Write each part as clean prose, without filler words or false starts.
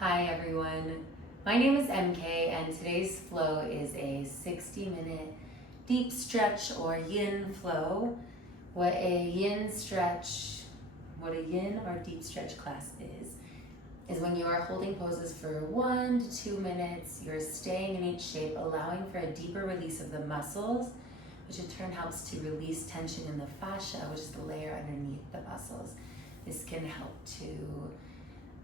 Hi everyone, my name is MK and today's flow is a 60-minute deep stretch or yin flow. What a yin or deep stretch class is when you are holding poses for 1 to 2 minutes, you're staying in each shape, allowing for a deeper release of the muscles, which in turn helps to release tension in the fascia, which is the layer underneath the muscles. This can help to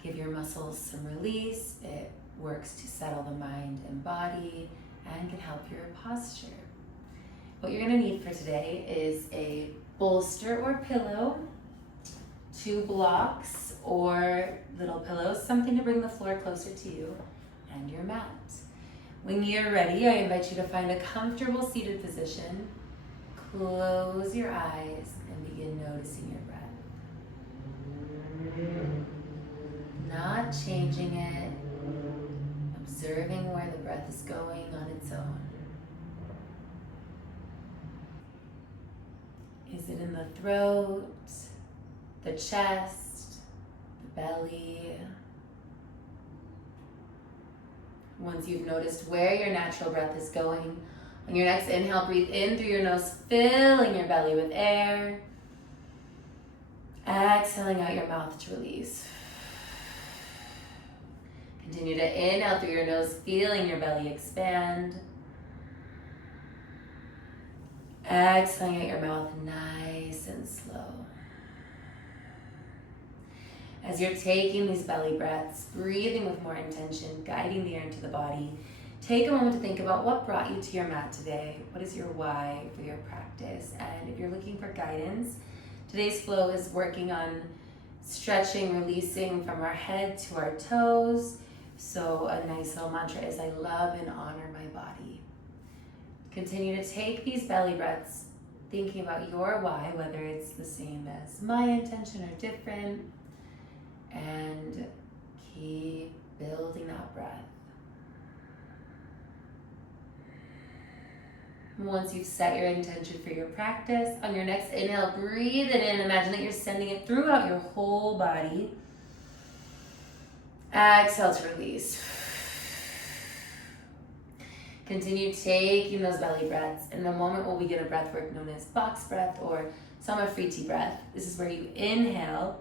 give your muscles some release. It works to settle the mind and body and can help your posture. What you're going to need for today is a bolster or pillow, 2 blocks or little pillows, something to bring the floor closer to you, and your mat. When you're ready, I invite you to find a comfortable seated position. Close your eyes and begin noticing your breath. Not changing it, observing where the breath is going on its own. Is it in the throat, the chest, the belly? Once you've noticed where your natural breath is going, on your next inhale, breathe in through your nose, filling your belly with air. Exhaling out your mouth to release. Continue to inhale through your nose, feeling your belly expand. Exhaling out your mouth, nice and slow. As you're taking these belly breaths, breathing with more intention, guiding the air into the body, take a moment to think about what brought you to your mat today. What is your why for your practice? And if you're looking for guidance, today's flow is working on stretching, releasing from our head to our toes. So a nice little mantra is, I love and honor my body. Continue to take these belly breaths, thinking about your why, whether it's the same as my intention or different, and keep building that breath. Once you've set your intention for your practice, on your next inhale, breathe it in. Imagine that you're sending it throughout your whole body. Exhale to release. Continue taking those belly breaths. In a moment, we'll begin a breath work known as box breath or Samafriti breath. This is where you inhale,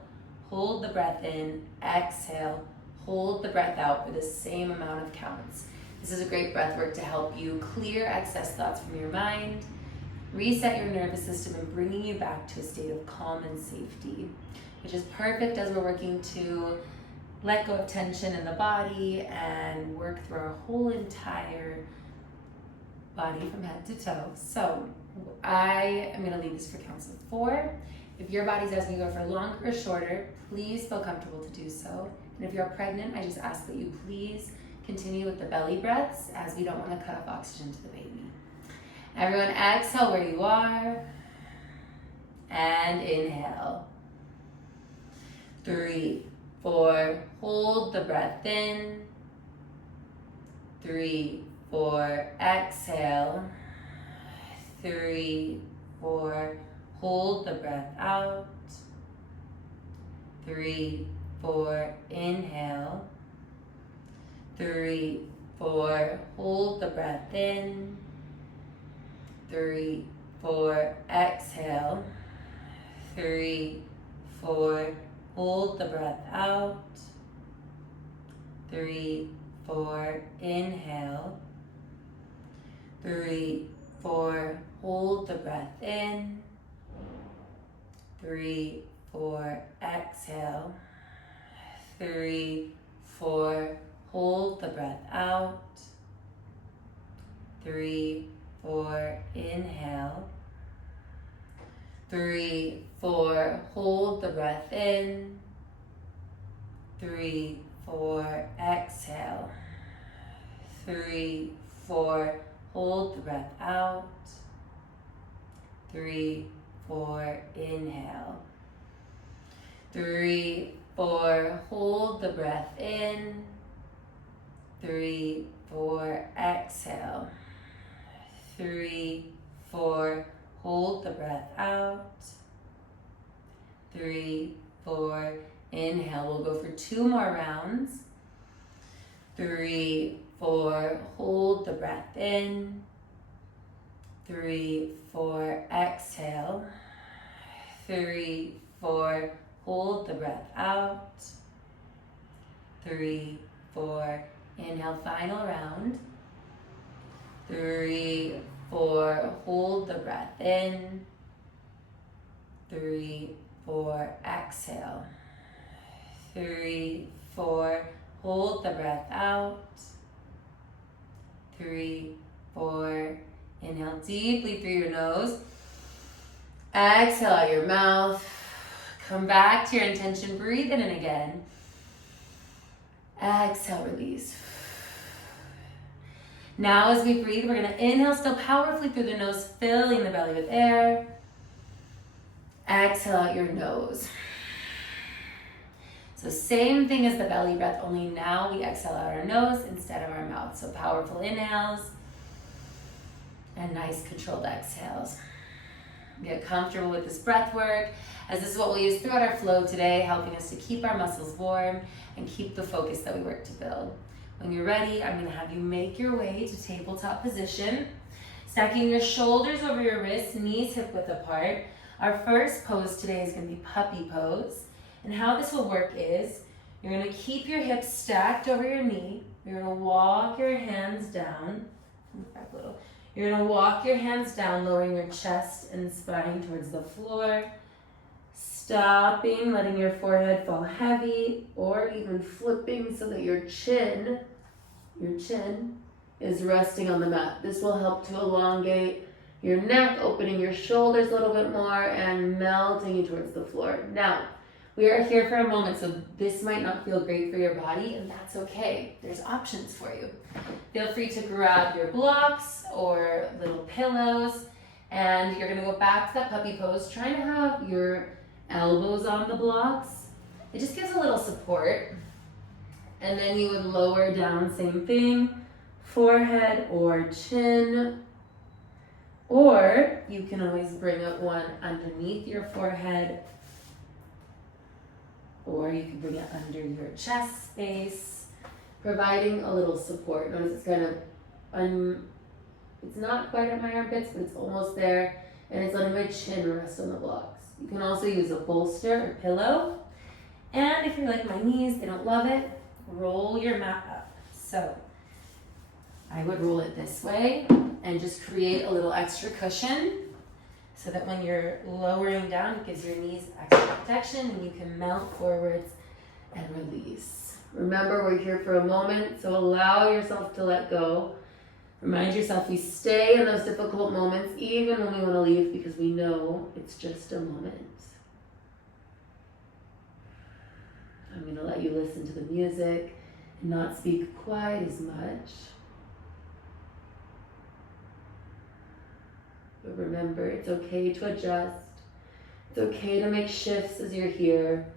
hold the breath in, exhale, hold the breath out for the same amount of counts. This is a great breath work to help you clear excess thoughts from your mind, reset your nervous system, and bringing you back to a state of calm and safety, which is perfect as we're working to let go of tension in the body and work through our whole entire body from head to toe. So I am going to leave this for counts of 4. If your body's asking you to go for longer or shorter, please feel comfortable to do so. And if you're pregnant, I just ask that you please continue with the belly breaths, as we don't want to cut off oxygen to the baby. Everyone exhale where you are and inhale. 3, 4, hold the breath in. 3, 4, exhale. 3, 4, hold the breath out. 3, 4, inhale. 3, 4, hold the breath in. 3, 4, exhale. 3, 4, hold the breath out. 3, 4, inhale. 3, 4, hold the breath in. 3, 4, exhale. 3, 4, hold the breath out. 3, 4, inhale. 3, 4, hold the breath in. 3, 4, exhale. 3, 4, hold the breath out. 3, 4, inhale. 3, 4, hold the breath in. 3, 4, exhale. 3, 4, hold the breath out. 3, 4, inhale. We'll go for 2 more rounds. 3, 4, hold the breath in. 3, 4, exhale. 3, 4, hold the breath out. 3, 4, inhale, final round. 3, 4, hold the breath in. 3, 4, exhale. 3, 4, hold the breath out. 3, 4, inhale deeply through your nose. Exhale out your mouth. Come back to your intention. Breathe in and again. Exhale, release. Now as we breathe, we're going to inhale still powerfully through the nose, filling the belly with air. Exhale out your nose. So same thing as the belly breath, only now we exhale out our nose instead of our mouth. So powerful inhales and nice controlled exhales. Get comfortable with this breath work, as this is what we'll use throughout our flow today, helping us to keep our muscles warm and keep the focus that we work to build. When you're ready, I'm going to have you make your way to tabletop position, stacking your shoulders over your wrists, knees hip width apart. Our first pose today is going to be puppy pose. And how this will work is, you're going to keep your hips stacked over your knee. You're going to walk your hands down. Move back a little. You're going to walk your hands down, lowering your chest and spine towards the floor. Stopping, letting your forehead fall heavy, or even flipping so that your chin is resting on the mat. This will help to elongate your neck, opening your shoulders a little bit more and melting you towards the floor. Now, we are here for a moment, so this might not feel great for your body, and that's okay. There's options for you. Feel free to grab your blocks or little pillows, and you're gonna go back to that puppy pose, trying to have your elbows on the blocks. It just gives a little support. And then you would lower down, same thing, forehead or chin. Or you can always bring up one underneath your forehead, or you can bring it under your chest space, providing a little support. Notice it's kind of, it's not quite at my armpits, but it's almost there, and it's letting my chin rest on the blocks. You can also use a bolster or pillow, and if you're like my knees, they don't love it, roll your mat up. So I would roll it this way and just create a little extra cushion so that when you're lowering down, it gives your knees extra protection and you can melt forwards and release. Remember, we're here for a moment, so allow yourself to let go. Remind yourself we stay in those difficult moments even when we want to leave, because we know it's just a moment. I'm going to let you listen to the music and not speak quite as much. But remember, it's okay to adjust. It's okay to make shifts as you're here.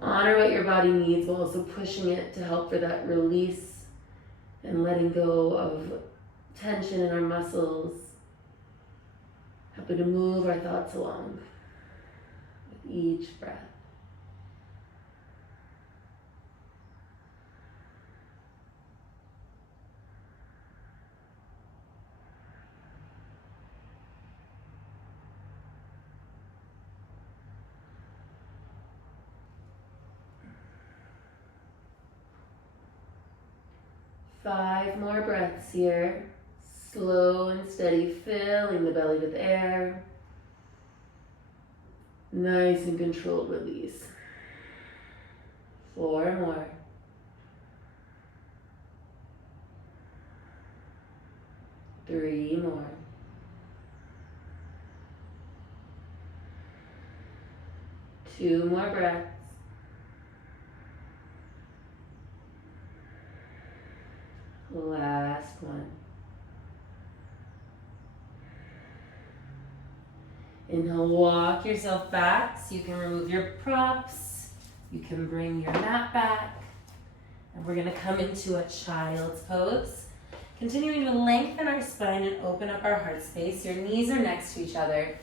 Honor what your body needs while also pushing it to help for that release and letting go of tension in our muscles. Happy to move our thoughts along with each breath. Five more breaths here. Slow and steady, filling the belly with air. Nice and controlled release. 4 more. 3 more. 2 more breaths. Last one. Inhale, walk yourself back so you can remove your props. You can bring your mat back. And we're gonna come into a child's pose. Continuing to lengthen our spine and open up our heart space. Your knees are next to each other.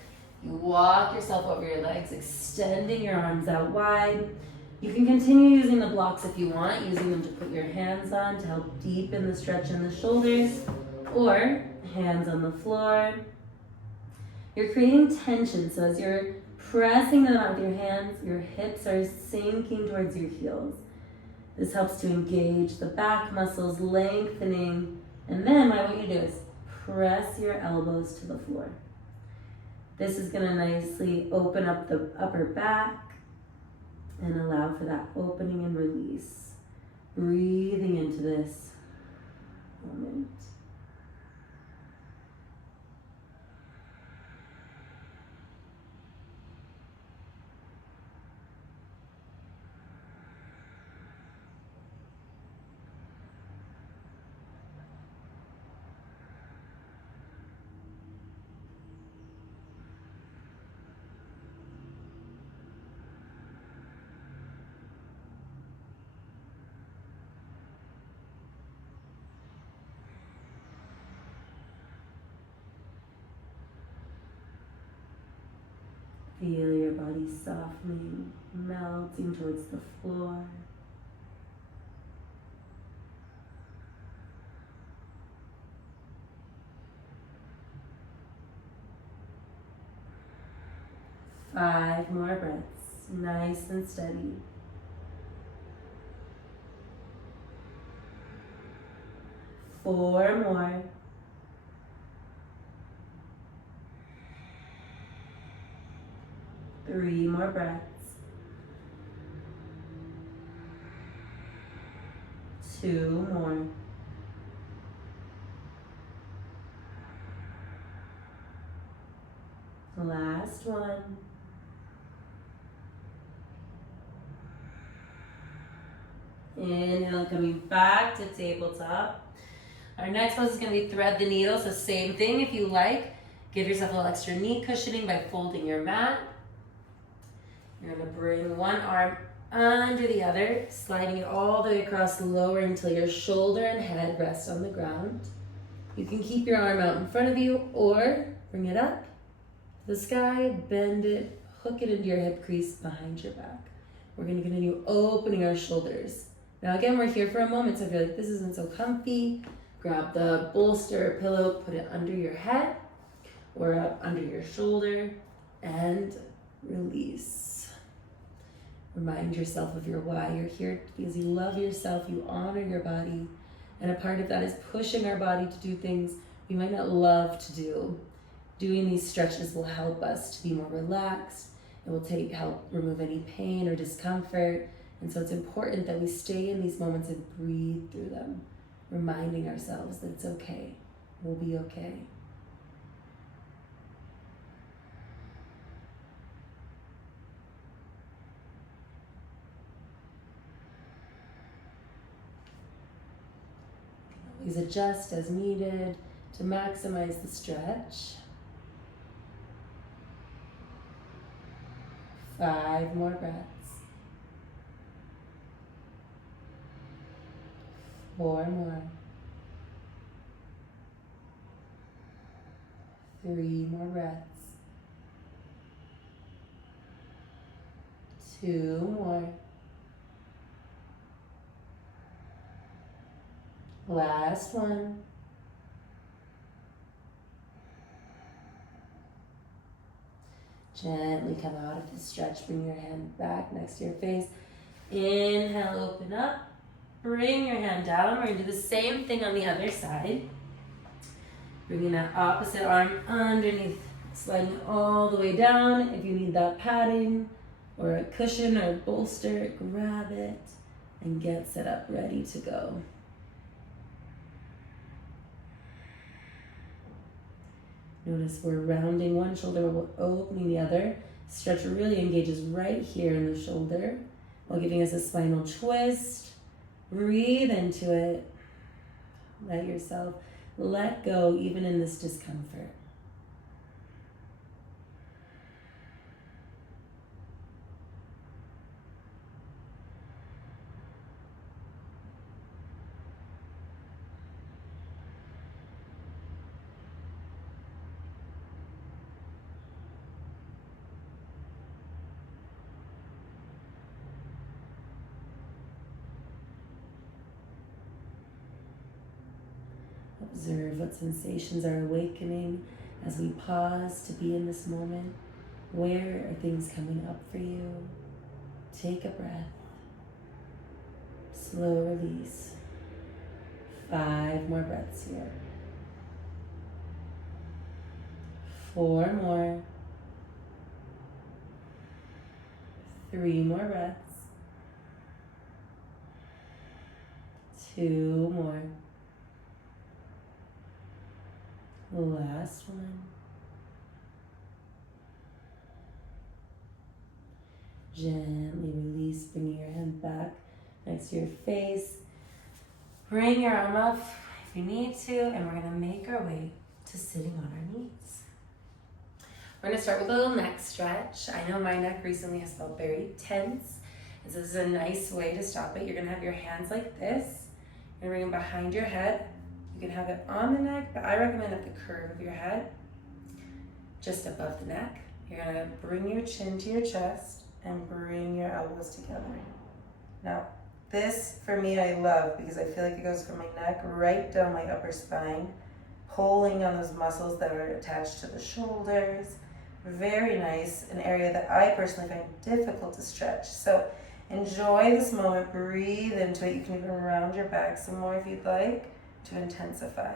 You walk yourself over your legs, extending your arms out wide. You can continue using the blocks if you want, using them to put your hands on to help deepen the stretch in the shoulders, or hands on the floor. You're creating tension, so as you're pressing them out with your hands, your hips are sinking towards your heels. This helps to engage the back muscles, lengthening, and then what I want you to do is press your elbows to the floor. This is going to nicely open up the upper back and allow for that opening and release. Breathing into this moment. Feel your body softening, melting towards the floor. Five more breaths, nice and steady. Four more. Three more breaths. Two more. Last one. Inhale, coming back to tabletop. Our next pose is going to be thread the needle, so same thing if you like. Give yourself a little extra knee cushioning by folding your mat. You're going to bring one arm under the other, sliding it all the way across the lower until your shoulder and head rest on the ground. You can keep your arm out in front of you or bring it up to the sky, bend it, hook it into your hip crease behind your back. We're going to continue opening our shoulders. Now again, we're here for a moment, so if you're like, this isn't so comfy, grab the bolster or pillow, put it under your head or up under your shoulder, and release. Remind yourself of your why. You're here because you love yourself, you honor your body, and a part of that is pushing our body to do things we might not love to do. Doing these stretches will help us to be more relaxed. It will help remove any pain or discomfort. And so it's important that we stay in these moments and breathe through them, reminding ourselves that it's okay. We'll be okay. Always adjust as needed to maximize the stretch. 5 more breaths. 4 more. 3 more breaths. 2 more. Last one. Gently come out of the stretch. Bring your hand back next to your face. Inhale, open up. Bring your hand down. We're going to do the same thing on the other side. Bringing that opposite arm underneath, sliding it all the way down. If you need that padding or a cushion or a bolster, grab it and get set up, ready to go. Notice we're rounding one shoulder, we're opening the other. Stretch really engages right here in the shoulder while giving us a spinal twist. Breathe into it. Let yourself let go even in this discomfort. Observe what sensations are awakening as we pause to be in this moment. Where are things coming up for you? Take a breath. Slow release. 5 more breaths here. 4 more. 3 more breaths. 2 more. Last one. Gently release, bringing your hand back next to your face. Bring your arm up if you need to, and we're gonna make our way to sitting on our knees. We're gonna start with a little neck stretch. I know my neck recently has felt very tense, and so this is a nice way to stop it. You're gonna have your hands like this. You're gonna bring them behind your head. You can have it on the neck, but I recommend at the curve of your head, just above the neck. You're gonna bring your chin to your chest and bring your elbows together. Now, this for me I love because I feel like it goes from my neck right down my upper spine, pulling on those muscles that are attached to the shoulders. Very nice, an area that I personally find difficult to stretch. So enjoy this moment, breathe into it. You can even round your back some more if you'd like to intensify.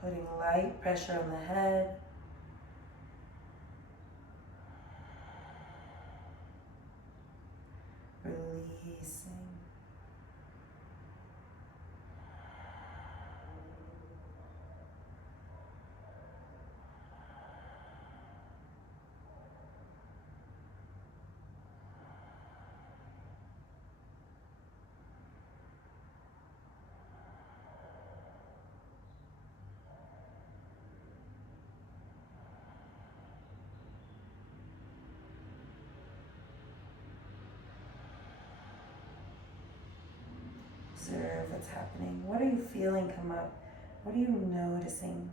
Putting light pressure on the head. Releasing. Observe what's happening. What are you feeling come up? What are you noticing?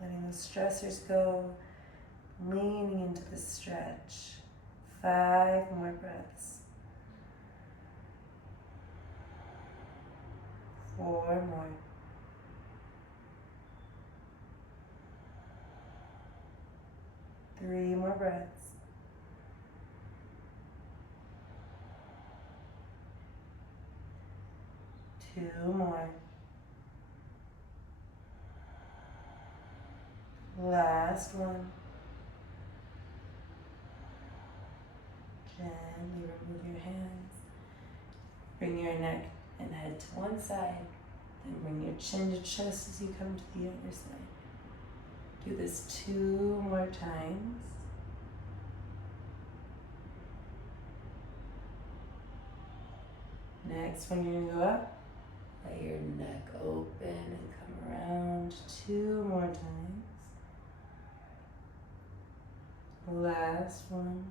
Letting those stressors go, leaning into the stretch. 5 more breaths. 4 more. 3 more breaths. 2 more. Last one. Gently remove your hands. Bring your neck and head to one side. Then bring your chin to chest as you come to the other side. Do this 2 more times. Next, when you're gonna go up, let your neck open and come around 2 more times. Last one.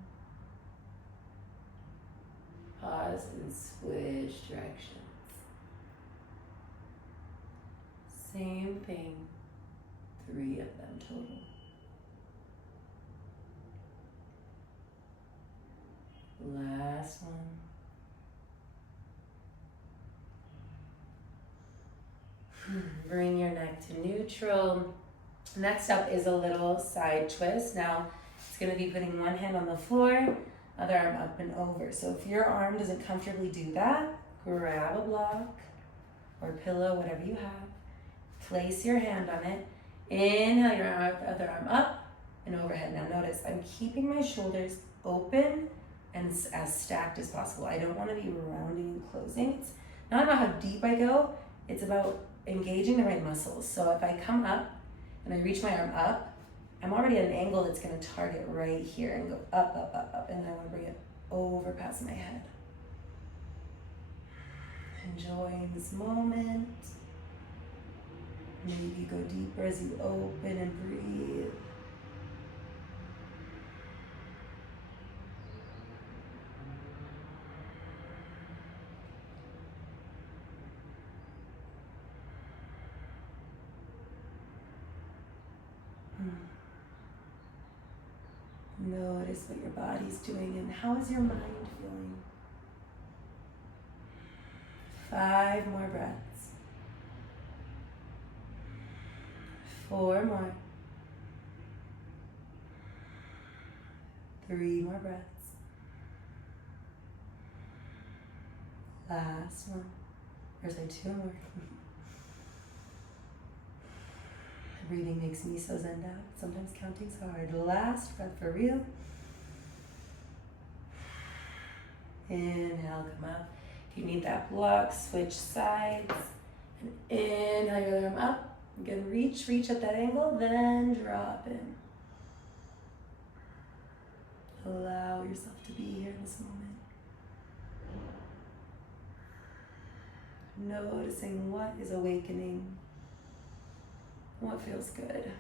Pause and switch directions. Same thing, 3 of them total. Last one. Bring your neck to neutral. Next up is a little side twist. Now, it's going to be putting one hand on the floor, other arm up and over. So if your arm doesn't comfortably do that, grab a block or pillow, whatever you have. Place your hand on it. Inhale your other arm up and overhead. Now notice, I'm keeping my shoulders open and as stacked as possible. I don't want to be rounding and closing. It's not about how deep I go, it's about engaging the right muscles. So if I come up and I reach my arm up, I'm already at an angle that's going to target right here and go up, up, up, up, and then I want to bring it over past my head. Enjoying this moment. Maybe go deeper as you open and breathe. Notice what your body's doing and how is your mind feeling. 5 more breaths. 4 more. 3 more breaths. Last one. Or sorry, 2 more. Breathing makes me so zen out. Sometimes counting's hard. Last breath for real. Inhale, come up. If you need that block, switch sides. And inhale your arm up. Again, reach at that angle, then drop in. Allow yourself to be here in this moment. Noticing what is awakening. What feels good?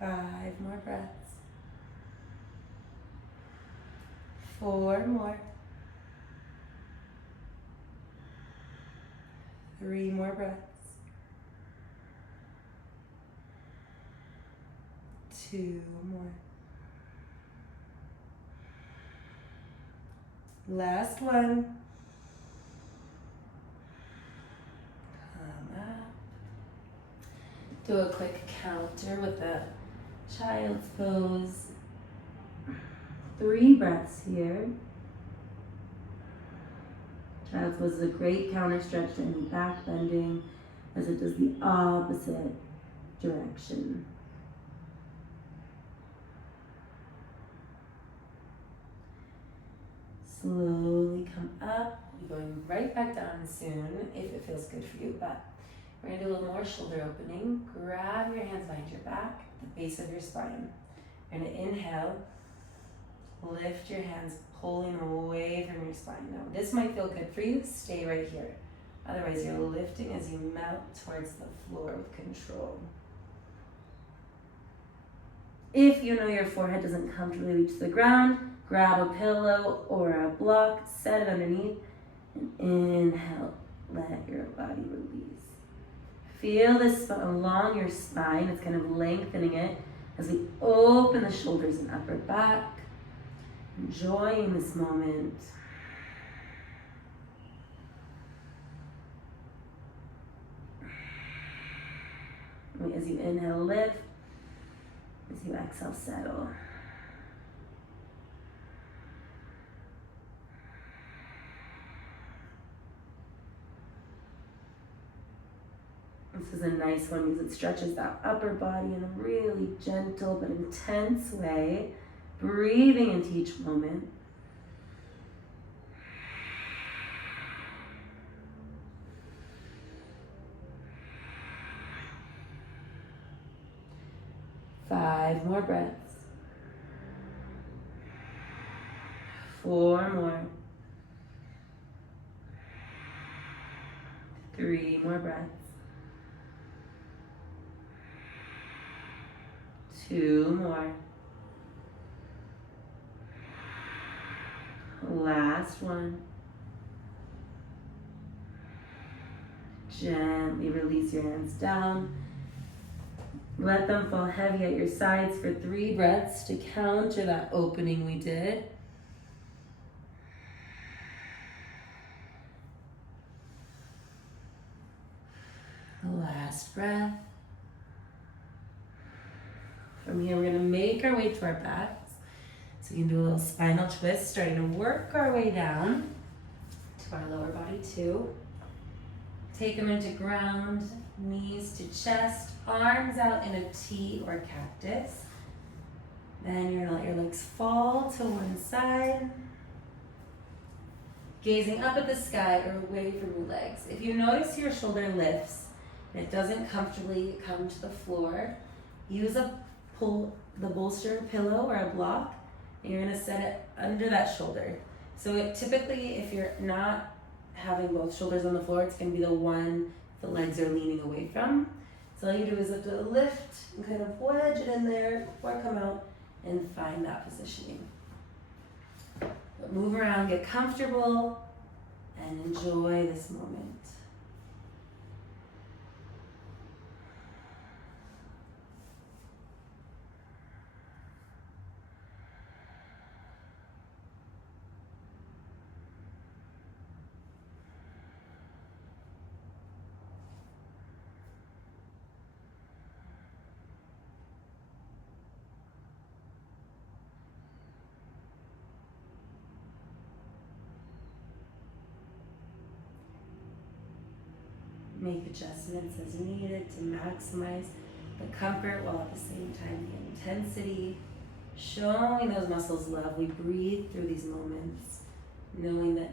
5 more breaths. 4 more. 3 more breaths. 2 more. Last one. Come up. Do a quick counter with the child's pose. 3 breaths here. Child's pose is a great counter stretch to any back bending as it does the opposite direction. Slowly come up. We're going right back down soon if it feels good for you, but we're going to do a little more shoulder opening. Grab your hands behind your back, the base of your spine. You're going to inhale, lift your hands, pulling away from your spine. Now, this might feel good for you. Stay right here. Otherwise, you're lifting as you melt towards the floor with control. If you know your forehead doesn't comfortably reach the ground, grab a pillow or a block, set it underneath, and inhale. Let your body release. Feel this along your spine. It's kind of lengthening it as we open the shoulders and upper back. Enjoying this moment. As you inhale, lift. As you exhale, settle. This is a nice one because it stretches that upper body in a really gentle but intense way. Breathing into each moment. Five more breaths. 4 more. 3 more breaths. 2 more. Last one. Gently release your hands down. Let them fall heavy at your sides for 3 breaths to counter that opening we did. Last breath. From here, we're going to make our way to our backs. So we can do a little spinal twist, starting to work our way down to our lower body too. Take them into ground, knees to chest, arms out in a T or cactus. Then you're going to let your legs fall to one side. Gazing up at the sky or away from your legs. If you notice your shoulder lifts and it doesn't comfortably come to the floor, use the bolster, pillow, or a block And you're gonna set it under that shoulder. So typically, if you're not having both shoulders on the floor, it's gonna be the one the legs are leaning away from. So all you do is lift and kind of wedge it in there or come out and find that positioning. But move around, get comfortable, and enjoy this moment. Make adjustments as needed to maximize the comfort while at the same time the intensity. Showing those muscles love. We breathe through these moments, knowing that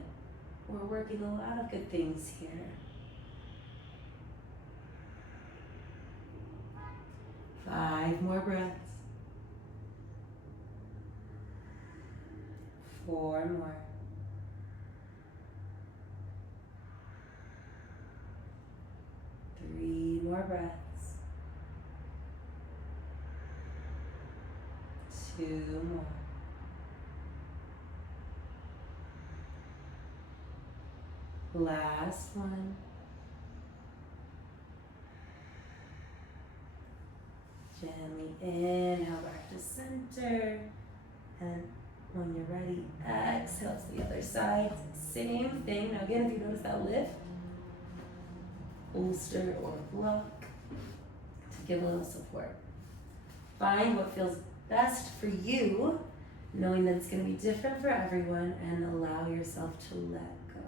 we're working a lot of good things here. 5 more breaths. 4 more. 3 more breaths. 2 more. Last one. Gently inhale back to center. And when you're ready, exhale to the other side. Same thing. Now again, if you notice that lift, bolster or block to give a little support. Find what feels best for you, knowing that it's going to be different for everyone, and allow yourself to let go.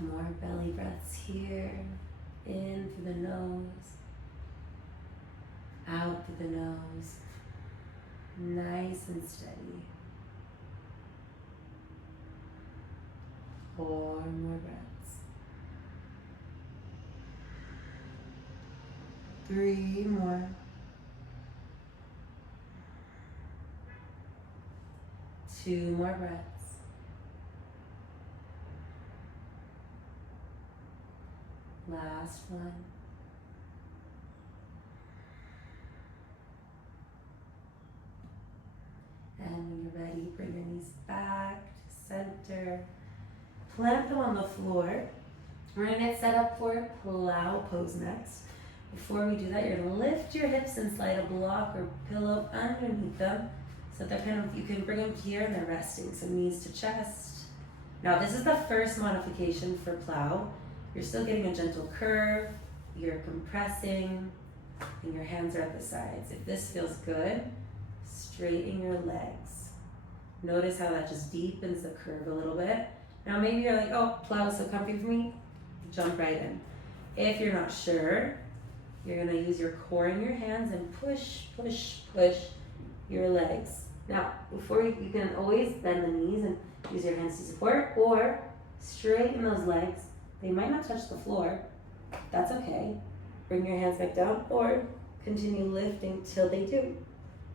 More belly breaths here. In through the nose, out through the nose. Nice and steady. 4 more breaths. 3 more. 2 more breaths. Last one. And when you're ready, bring your knees back to center. Plant them on the floor. We're gonna get set up for plow pose next. Before we do that, you're gonna lift your hips and slide a block or pillow underneath them. So they're kind of, you can bring them here and they're resting. So knees to chest. Now this is the first modification for plow. You're still getting a gentle curve, you're compressing, and your hands are at the sides. If this feels good, straighten your legs. Notice how that just deepens the curve a little bit. Now maybe you're like, oh, plow is so comfy for me, jump right in. If you're not sure, you're gonna use your core in your hands and push, push, push your legs. Now, before you can always bend the knees and use your hands to support, or straighten those legs. They might not touch the floor. That's okay. Bring your hands back down or continue lifting till they do.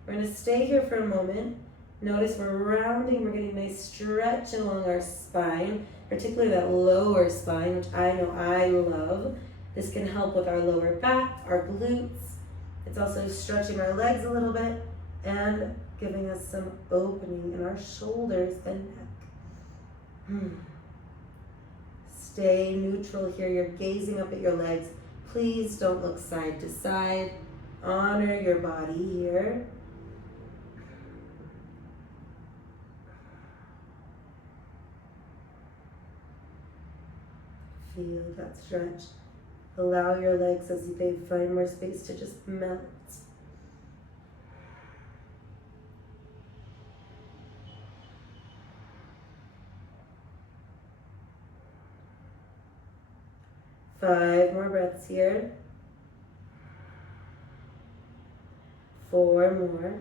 We're gonna stay here for a moment. Notice we're rounding, we're getting a nice stretch along our spine, particularly that lower spine, which I know I love. This can help with our lower back, our glutes. It's also stretching our legs a little bit and giving us some opening in our shoulders and neck. Stay neutral here. You're gazing up at your legs. Please don't look side to side. Honor your body here. Feel that stretch. Allow your legs as they find more space to just melt. Five more breaths here. 4 more.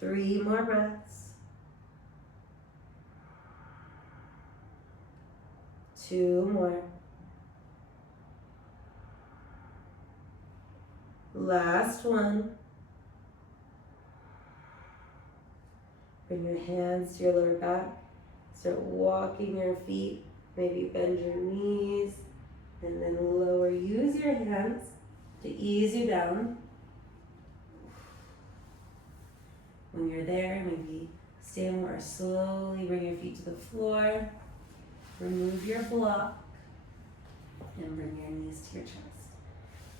3 more breaths. 2 more. Last one. Bring your hands to your lower back. Start walking your feet. Maybe bend your knees and then lower. Use your hands to ease you down. When you're there, maybe stand more slowly. Bring your feet to the floor. Remove your block and bring your knees to your chest.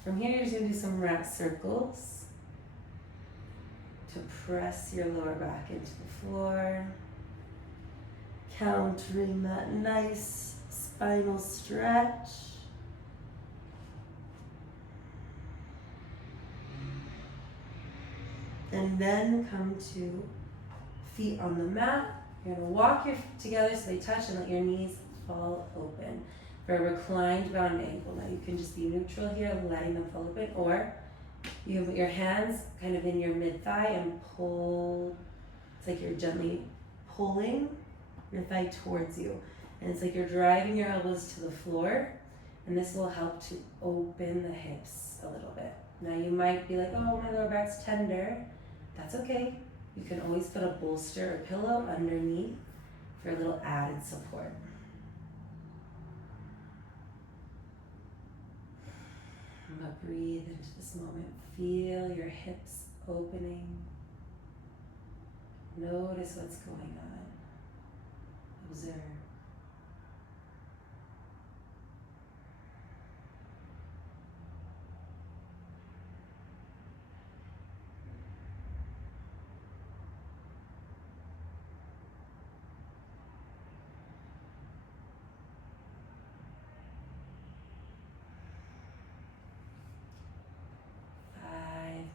From here, you're just going to do some rat circles to press your lower back into the floor, countering that nice spinal stretch. And then come to feet on the mat. You're going to walk your feet together so they touch and let your knees fall open for a reclined round ankle. Now you can just be neutral here, letting them fall open, or you can put your hands kind of in your mid-thigh and pull. It's like you're gently pulling your thigh towards you. And it's like you're driving your elbows to the floor, and this will help to open the hips a little bit. Now you might be like, oh, my lower back's tender. That's okay. You can always put a bolster or pillow underneath for a little added support. But breathe into this moment. Feel your hips opening. Notice what's going on. Observe.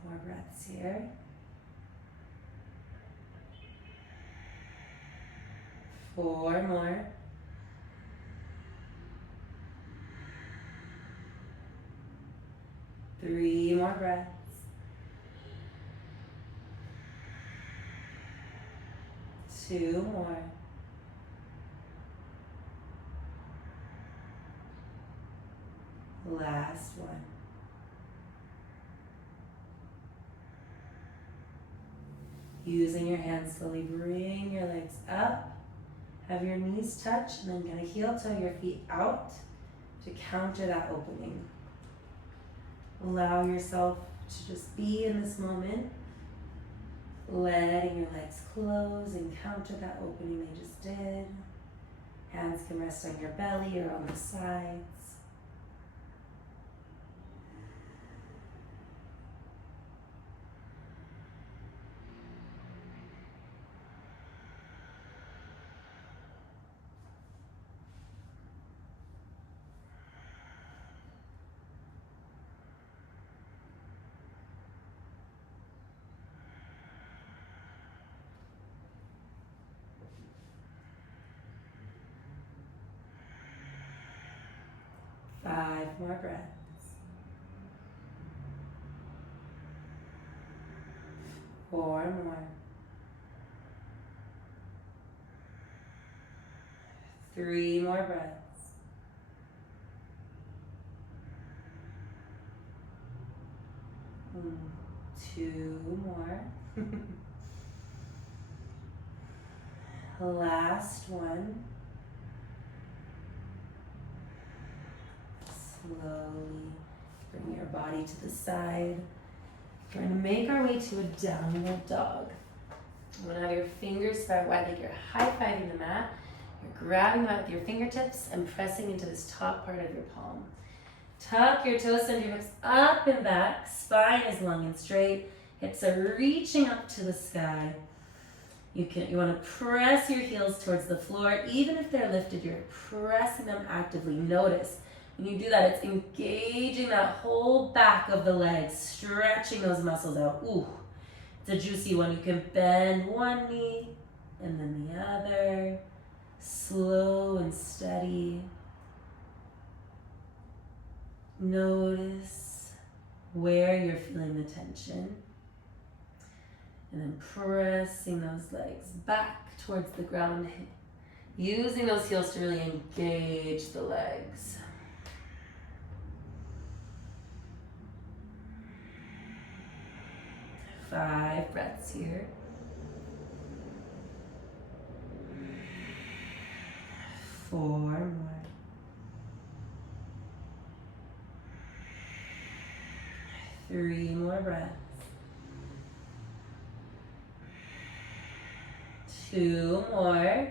More breaths here. 4 more. 3 more breaths. 2 more. Last one. Using your hands, slowly bring your legs up. Have your knees touch and then kind of heel toe your feet out to counter that opening. Allow yourself to just be in this moment, letting your legs close and counter that opening they just did. Hands can rest on your belly or on the sides. Five more breaths. 4 more. 3 more breaths. 2 more. Last one. Slowly bring your body to the side. We're going to make our way to a downward dog. You want to have your fingers spread wide like you're high-fiving the mat. You're grabbing the mat with your fingertips and pressing into this top part of your palm. Tuck your toes under your hips up and back. Spine is long and straight. Hips are reaching up to the sky. You want to press your heels towards the floor. Even if they're lifted, you're pressing them actively. Notice when you do that, it's engaging that whole back of the legs, stretching those muscles out. Ooh, it's a juicy one. You can bend one knee and then the other. Slow and steady. Notice where you're feeling the tension. And then pressing those legs back towards the ground. Using those heels to really engage the legs. Five breaths here. 4 more. 3 more breaths. 2 more.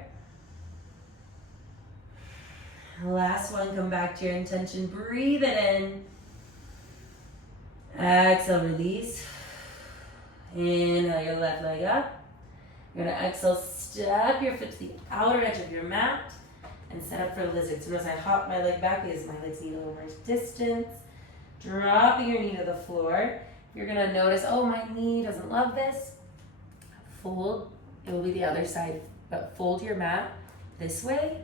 Last one, come back to your intention. Breathe it in. Exhale, release. Inhale your left leg up. You're gonna exhale, step your foot to the outer edge of your mat and set up for a lizard. So notice I hop my leg back because my legs need a little more distance. Dropping your knee to the floor. You're gonna notice, oh, my knee doesn't love this. Fold, it will be the other side, but fold your mat this way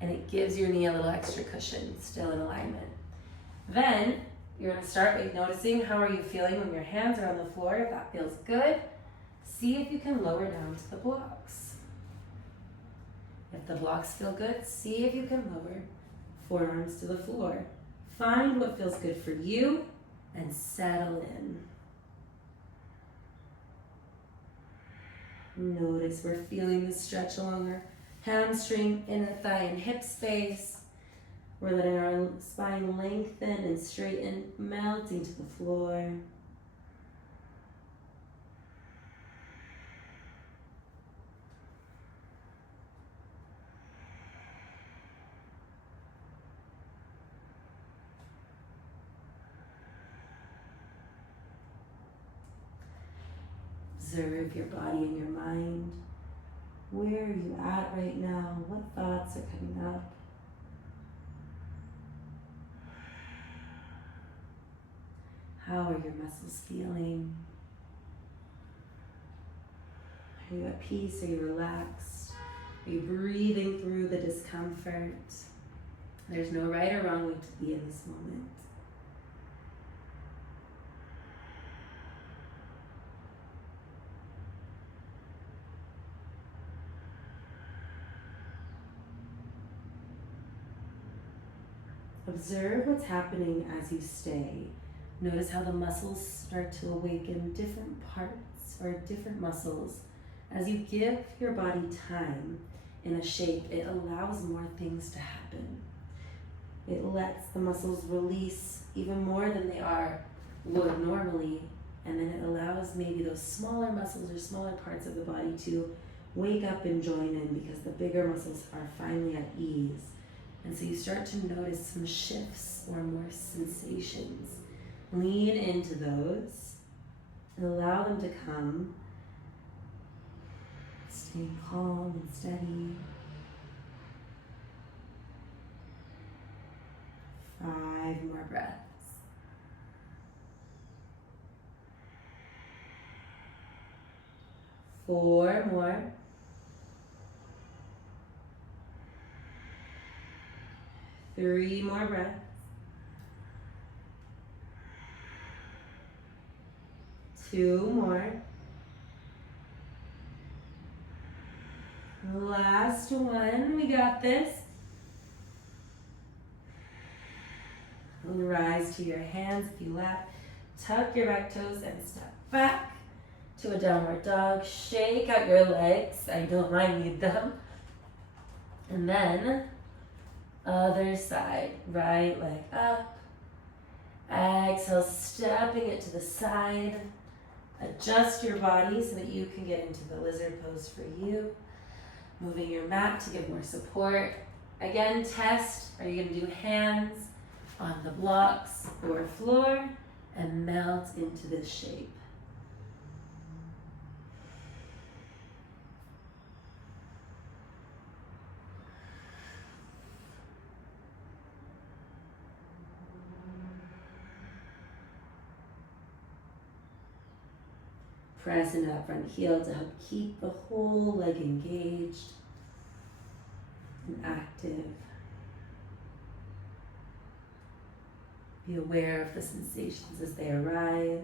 and it gives your knee a little extra cushion, still in alignment. Then you're gonna start with noticing how are you feeling when your hands are on the floor. If that feels good, see if you can lower down to the blocks. If the blocks feel good, see if you can lower forearms to the floor. Find what feels good for you and settle in. Notice we're feeling the stretch along our hamstring, inner thigh, and hip space. We're letting our spine lengthen and straighten, melting to the floor. Observe your body and your mind. Where are you at right now? What thoughts are coming up? How are your muscles feeling? Are you at peace? Are you relaxed? Are you breathing through the discomfort? There's no right or wrong way to be in this moment. Observe what's happening as you stay. Notice how the muscles start to awaken, different parts or different muscles. As you give your body time in a shape, it allows more things to happen. It lets the muscles release even more than they would normally, and then it allows maybe those smaller muscles or smaller parts of the body to wake up and join in because the bigger muscles are finally at ease. And so you start to notice some shifts or more sensations. Lean into those and allow them to come. Stay calm and steady. 5 more breaths. 4 more. 3 more breaths. 2 more. Last one, we got this. Rise to your hands if you lap. Tuck your back toes and step back to a downward dog. Shake out your legs. I don't mind, need them. And then other side, right leg up. Exhale, stepping it to the side. Adjust your body so that you can get into the lizard pose for you. Moving your mat to give more support. Again, test. Are you going to do hands on the blocks or floor and melt into this shape? Press into that front heel to help keep the whole leg engaged and active. Be aware of the sensations as they arise.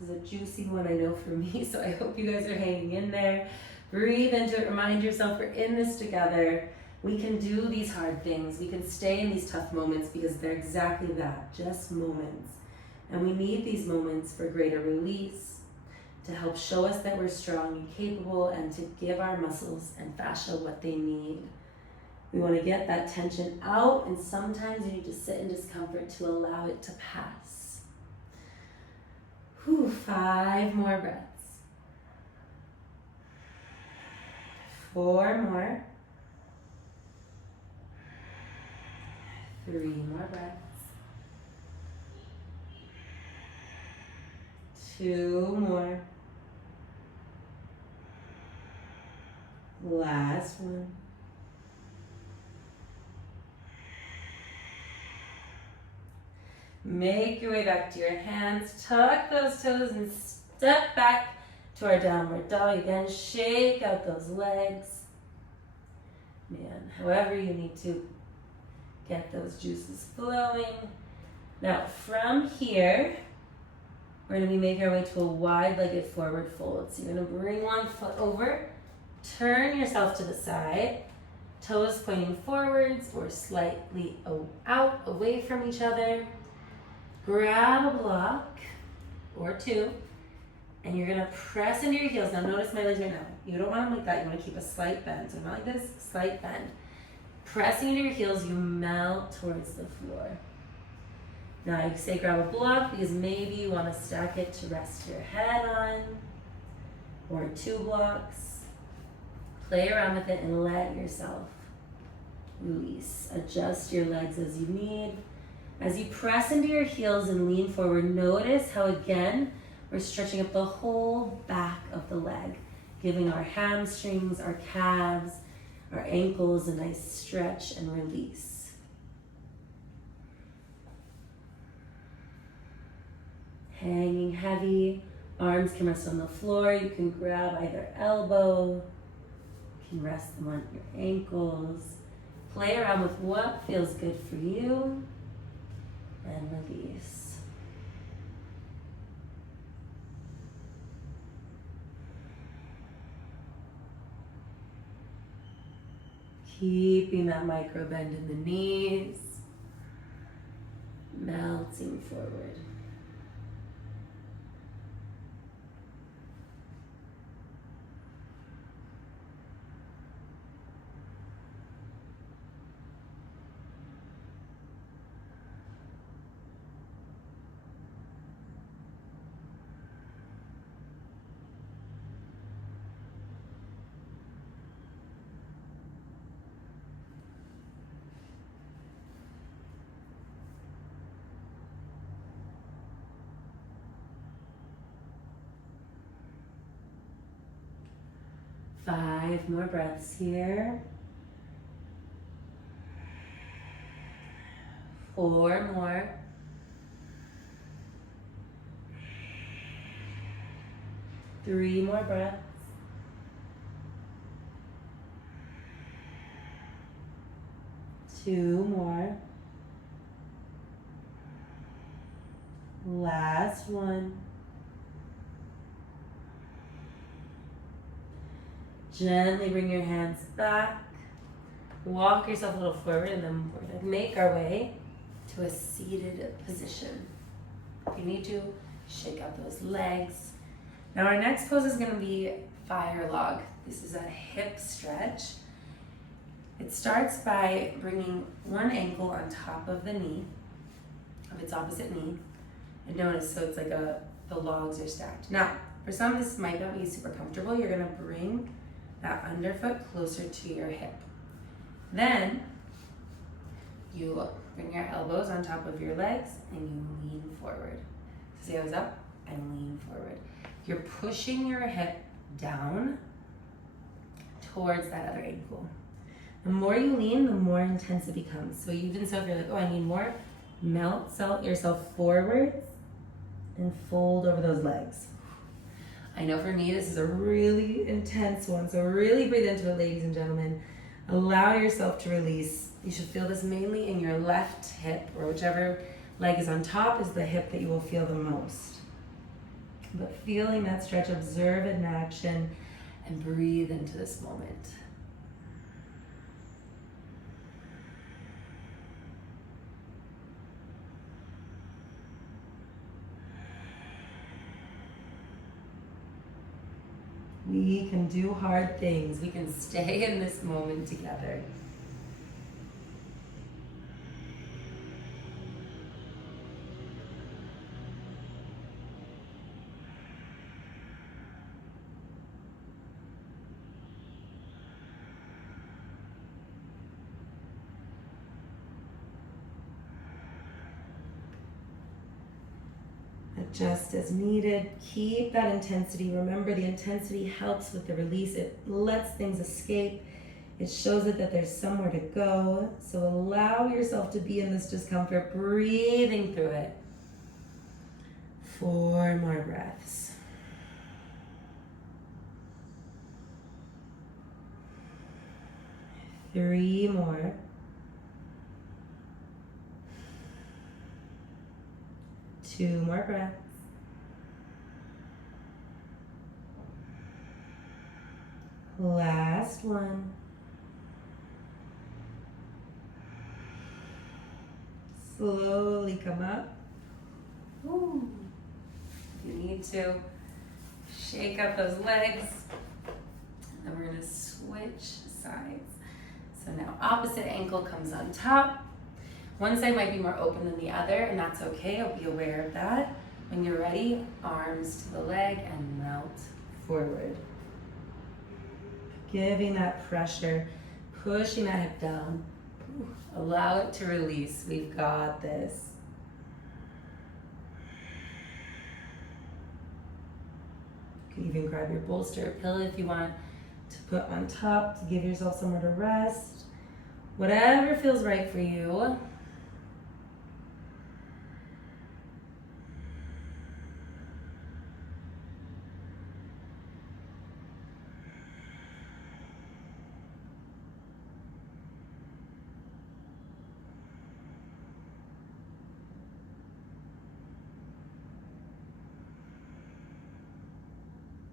This is a juicy one, I know, for me, so I hope you guys are hanging in there. Breathe into it, remind yourself we're in this together. We can do these hard things. We can stay in these tough moments because they're exactly that, just moments. And we need these moments for greater release, to help show us that we're strong and capable, and to give our muscles and fascia what they need. We want to get that tension out, and sometimes you need to sit in discomfort to allow it to pass. 5 more breaths. 4 more. 3 more breaths. 2 more. Last one. Make your way back to your hands. Tuck those toes and step back to our downward dog. Again, shake out those legs. Man, however you need to get those juices flowing. Now, from here, we're going to be making our way to a wide-legged forward fold. So you're going to bring one foot over, turn yourself to the side, toes pointing forwards or slightly out, away from each other. Grab a block or 2, and you're gonna press into your heels. Now notice my legs right now. You don't want them like that. You want to keep a slight bend. So not like this, slight bend. Pressing into your heels, you melt towards the floor. Now you say grab a block because maybe you want to stack it to rest your head on, or 2 blocks. Play around with it and let yourself release. Adjust your legs as you need. As you press into your heels and lean forward, notice how again, we're stretching up the whole back of the leg, giving our hamstrings, our calves, our ankles a nice stretch and release. Hanging heavy, arms can rest on the floor. You can grab either elbow, you can rest them on your ankles. Play around with what feels good for you. And release. Keeping that micro bend in the knees, melting forward. Five more breaths here. 4 more. 3 more breaths. 2 more. Last one. Gently bring your hands back. Walk yourself a little forward, and then we're going to make our way to a seated position. If you need to, shake out those legs. Now our next pose is going to be fire log. This is a hip stretch. It starts by bringing one ankle on top of the knee, of its opposite knee. And notice, so it's like the logs are stacked. Now, for some this might not be super comfortable. You're going to bring that underfoot closer to your hip. Then you bring your elbows on top of your legs and you lean forward. So see how it's up and lean forward. You're pushing your hip down towards that other ankle. The more you lean, the more intense it becomes. So even so, if you're like, oh, I need more, melt yourself forwards and fold over those legs. I know for me, this is a really intense one. So really breathe into it, ladies and gentlemen. Allow yourself to release. You should feel this mainly in your left hip, or whichever leg is on top is the hip that you will feel the most. But feeling that stretch, observe it in action and breathe into this moment. We can do hard things. We can stay in this moment together. Adjust as needed. Keep that intensity. Remember, the intensity helps with the release. It lets things escape. It shows it that there's somewhere to go. So allow yourself to be in this discomfort, breathing through it. 4 more breaths. Three more. 2 more breaths. Last one. Slowly come up. Ooh. You need to shake up those legs. And we're going to switch sides. So now opposite ankle comes on top. One side might be more open than the other, and that's okay. I'll be aware of that. When you're ready, arms to the leg and melt forward. Giving that pressure, pushing that hip down. Allow it to release. We've got this. You can even grab your bolster or pillow if you want to put on top to give yourself somewhere to rest. Whatever feels right for you.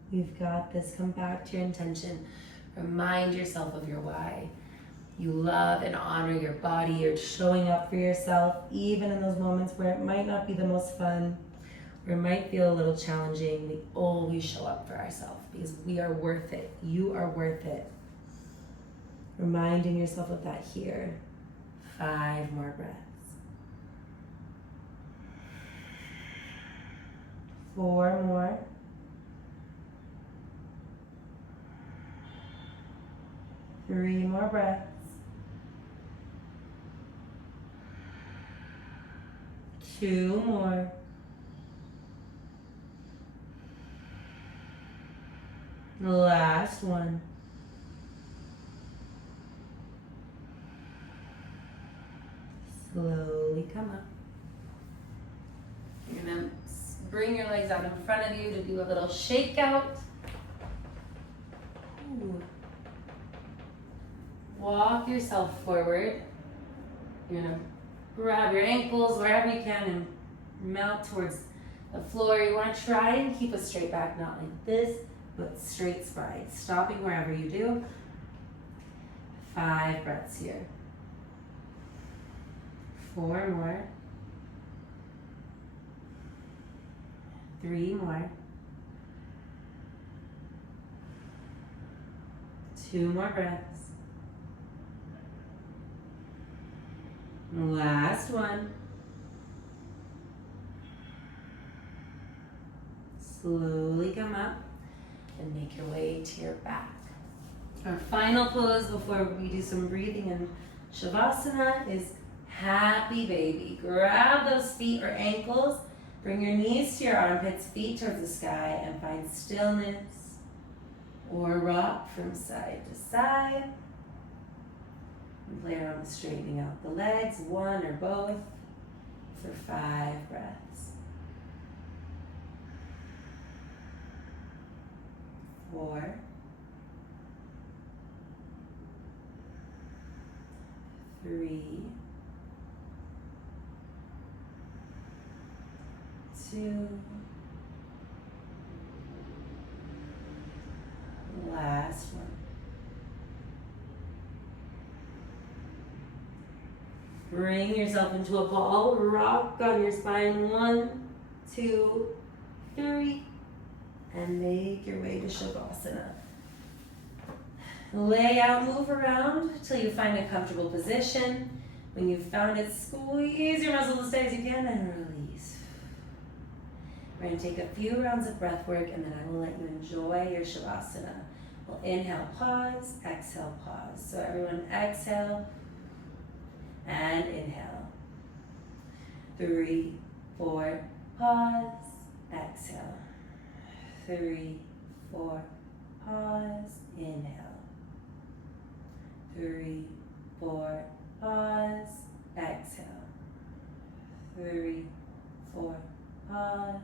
You've got this. Come back to your intention. Remind yourself of your why. You love and honor your body. You're showing up for yourself, even in those moments where it might not be the most fun, or it might feel a little challenging. We always show up for ourselves because we are worth it. You are worth it. Reminding yourself of that here. 5 more breaths. 4 more. 3 more breaths. 2 more. The last one. Slowly come up. You're gonna bring your legs out in front of you to do a little shakeout. Ooh. Walk yourself forward. You're gonna grab your ankles wherever you can and melt towards the floor. You want to try and keep a straight back, not like this, but straight spine. Stopping wherever you do. 5 breaths here. 4 more. 3 more. 2 more breaths. Last one. Slowly come up and make your way to your back. Our final pose before we do some breathing and shavasana is happy baby. Grab those feet or ankles, bring your knees to your armpits, feet towards the sky, and find stillness or rock from side to side. And play around with straightening out the legs, one or both, for 5 breaths. 4. 3. 2. Last one. Bring yourself into a ball, rock on your spine, 1, 2, 3, and make your way to shavasana. Lay out, move around until you find a comfortable position. When you've found it, squeeze your muscles as tight as you can and release. We're going to take a few rounds of breath work and then I will let you enjoy your shavasana. We'll inhale, pause, exhale, pause. So everyone exhale and inhale. 3, 4, pause, exhale. 3, 4, pause, inhale. 3, 4, pause, exhale. 3, 4, pause,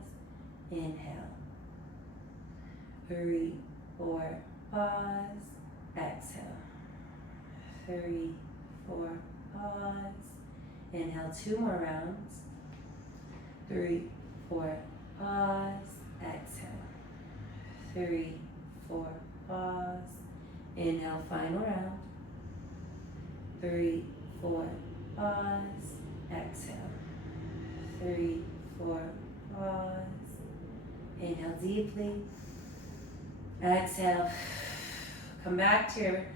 inhale. 3, 4, pause, exhale. 3, 4, pause, inhale 2 more rounds. 3, 4, pause, exhale. 3, 4, pause, inhale, final round. 3, 4, pause, exhale. 3, 4, pause, inhale deeply, exhale. Come back to your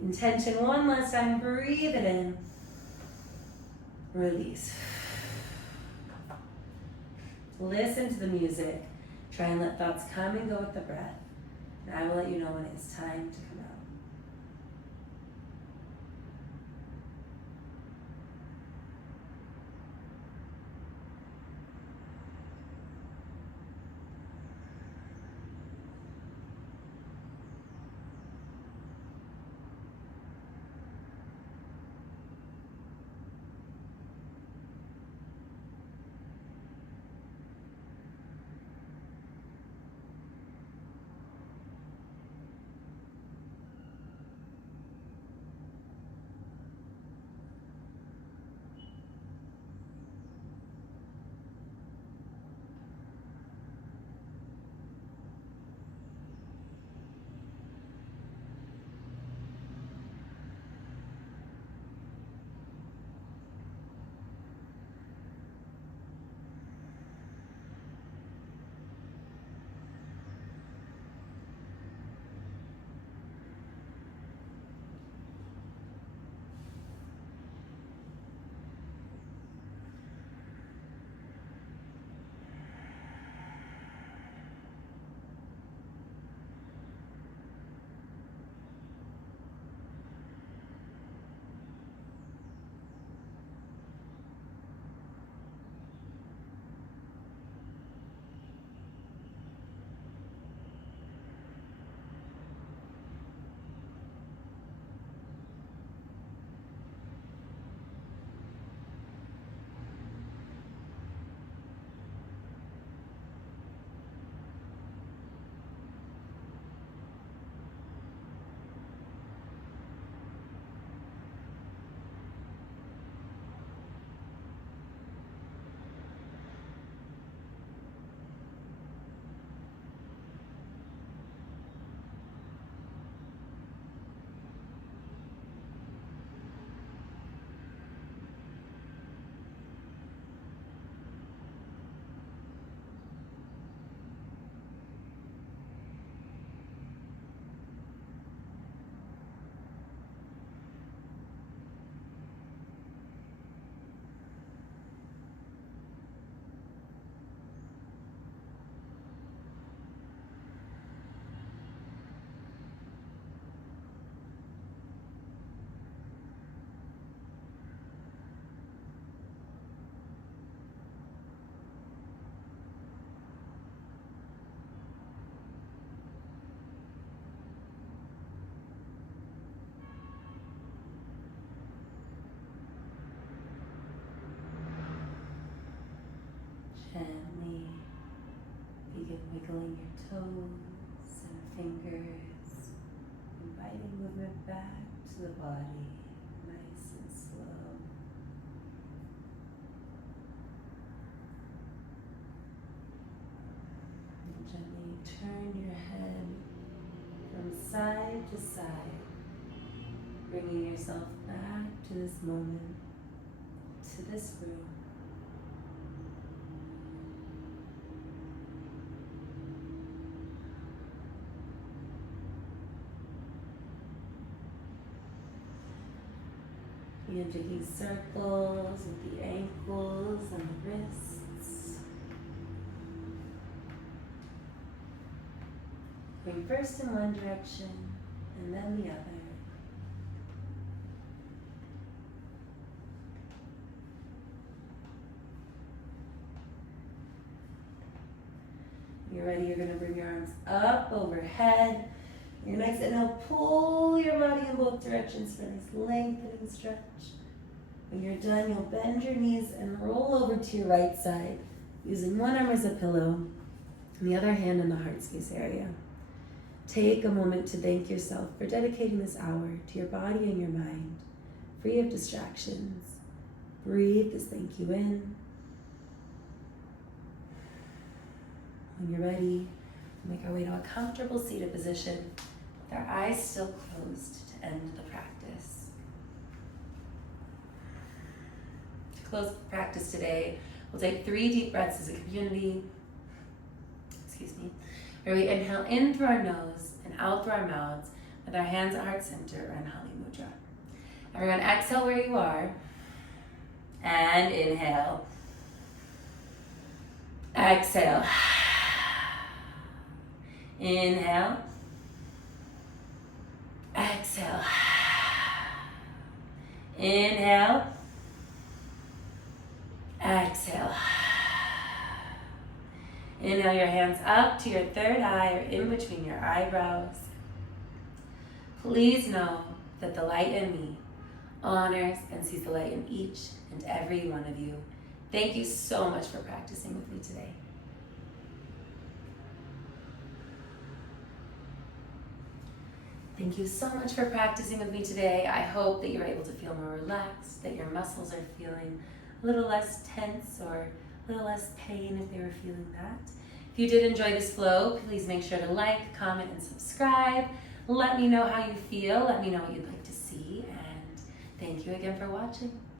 intention one last time. Breathe it in, release. Listen to the music. Try and let thoughts come and go with the breath. And I will let you know when it's time to come out. Gently begin wiggling your toes and fingers, inviting movement back to the body, nice and slow. And gently turn your head from side to side, bringing yourself back to this moment, to this room. Begin taking circles with the ankles and the wrists. Going first in one direction and then the other. When you're ready, you're going to bring your arms up overhead. Your nice inhale, pull your body in both directions for a nice lengthening stretch. When you're done, you'll bend your knees and roll over to your right side, using one arm as a pillow and the other hand in the heart space area. Take a moment to thank yourself for dedicating this hour to your body and your mind, free of distractions. Breathe this thank you in. When you're ready, make our way to a comfortable seated position with our eyes still closed to end the practice. To close practice today, we'll take 3 deep breaths as a community. Where we inhale in through our nose and out through our mouths with our hands at heart center or in Hali Mudra. Everyone exhale where you are and inhale. Exhale. Inhale. Exhale. Inhale. Exhale. Inhale your hands up to your third eye or in between your eyebrows. Please know that the light in me honors and sees the light in each and every one of you. Thank you so much for practicing with me today. Thank you so much for practicing with me today. I hope that you're able to feel more relaxed, that your muscles are feeling a little less tense or a little less pain if they were feeling that. If you did enjoy this flow, please make sure to like, comment, and subscribe. Let me know how you feel. Let me know what you'd like to see. And thank you again for watching.